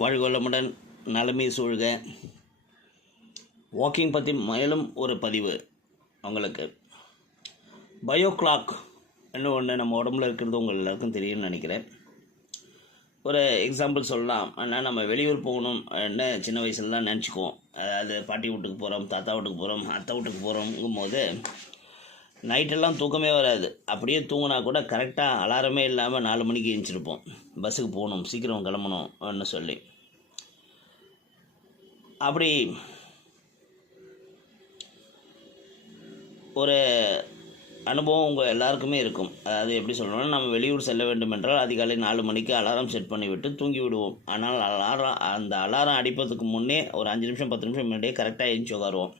வாழ்க வளமுடன், நலமே சூழ்க. வாக்கிங் பற்றி மேலும் ஒரு பதிவு உங்களுக்கு. பயோ கிளாக் என்ன ஒன்று நம்ம உடம்புல இருக்கிறது உங்கள் எல்லாருக்கும் தெரியும்னு நினைக்கிறேன். ஒரு எக்ஸாம்பிள் சொல்லலாம். ஆனால் நம்ம வெளியூர் போகணும் என்ன சின்ன வயசுலலாம் நினச்சிக்குவோம். அதாவது பாட்டி வீட்டுக்கு போகிறோம், தாத்தா வீட்டுக்கு போகிறோம், அத்தை வீட்டுக்கு போகிறோங்கும் போது நைட்டெல்லாம் தூக்கமே வராது. அப்படியே தூங்கினா கூட கரெக்டாக அலாரமே இல்லாமல் 4 மணிக்கு எழுந்திருப்போம். பஸ்ஸுக்கு போகணும், சீக்கிரம் கிளம்பணும்னு சொல்லி. அப்படி ஒரு அனுபவம் உங்கள் எல்லாருக்குமே இருக்கும். அதாவது எப்படி சொல்லணும்னா, நம்ம வெளியூர் செல்ல வேண்டும் என்றால் அதிகாலை 4 மணிக்கு அலாரம் செட் பண்ணிவிட்டு தூங்கி விடுவோம். ஆனால் அந்த அலாரம் அடிப்பதுக்கு முன்னே ஒரு 5 நிமிஷம் 10 நிமிஷம் முன்னாடியே கரெக்டாக எழுந்துச்சி உட்காருவோம்.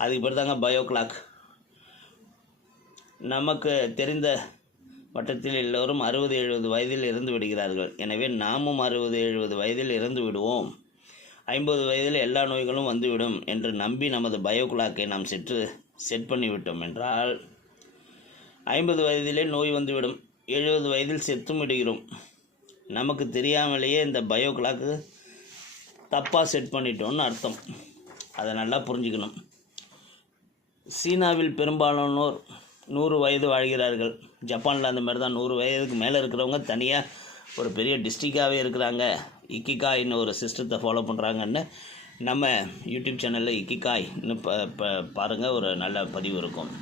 அதுக்கு பேர் தாங்க பயோ கிளாக். நமக்கு தெரிந்த வட்டத்தில் எல்லோரும் 60-70 வயதில் இறந்து விடுகிறார்கள். எனவே நாமும் 60-70 வயதில் இறந்து விடுவோம். 50 வயதில் எல்லா நோய்களும் வந்துவிடும் என்று நம்பி நமது பயோ கிளாக்கை நாம் செட் பண்ணிவிட்டோம் என்றால் 50 வயதிலே நோய் வந்துவிடும். 70 வயதில் செத்தும் விடுகிறோம். நமக்கு தெரியாமலேயே இந்த பயோ கிளாக்கு தப்பாக செட் பண்ணிட்டோம்னு அர்த்தம். அதை நல்லா புரிஞ்சுக்கணும். சீனாவில் பெரும்பாலானோர் 100 வயது வாழ்கிறார்கள். ஜப்பானில் அந்த மாதிரி தான் 100 வயதுக்கு மேலே இருக்கிறவங்க தனியாக ஒரு பெரிய டிஸ்ட்ரிக்டாகவே இருக்கிறாங்க. இக்கிகாய்னு ஒரு சிஸ்டத்தை ஃபாலோ பண்ணுறாங்கன்னு நம்ம யூடியூப் சேனலில் இக்கிகாய்னு பாருங்கள், ஒரு நல்ல பதிவு இருக்கும்.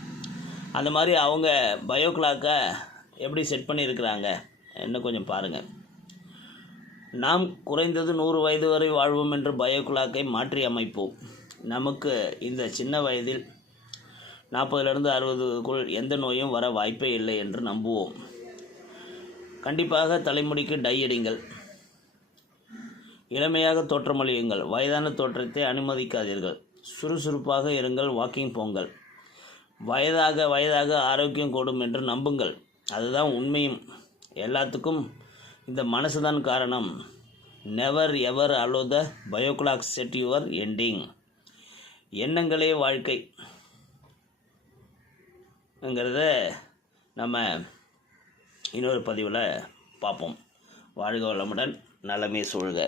அந்த மாதிரி அவங்க பயோ கிளாக்கை எப்படி செட் பண்ணியிருக்கிறாங்க இன்னும் கொஞ்சம் பாருங்கள். நாம் குறைந்தது 100 வயது வரை வாழ்வோம் என்று பயோ கிளாக்கை மாற்றி அமைப்போம். நமக்கு இந்த சின்ன வயதில் 40லேருந்து 60க்குள் எந்த நோயும் வர வாய்ப்பே இல்லை என்று நம்புவோம். கண்டிப்பாக தலைமுடிக்கு டை அடிங்கள். இளமையாக தோற்றமளியுங்கள். வயதான தோற்றத்தை அனுமதிக்காதீர்கள். சுறுசுறுப்பாக இருங்கள். வாக்கிங் போங்கள். வயதாக ஆரோக்கியம் கூடும் என்று நம்புங்கள். அதுதான் உண்மையும். எல்லாத்துக்கும் இந்த மனசு தான் காரணம். Never ever allow the bio clock set your ending. எண்ணங்களே வாழ்க்கை ங்கிறத நம்ம இன்னொரு பதிவில் பார்ப்போம். வாழ்க வளமுடன், நலமே சூழ்க.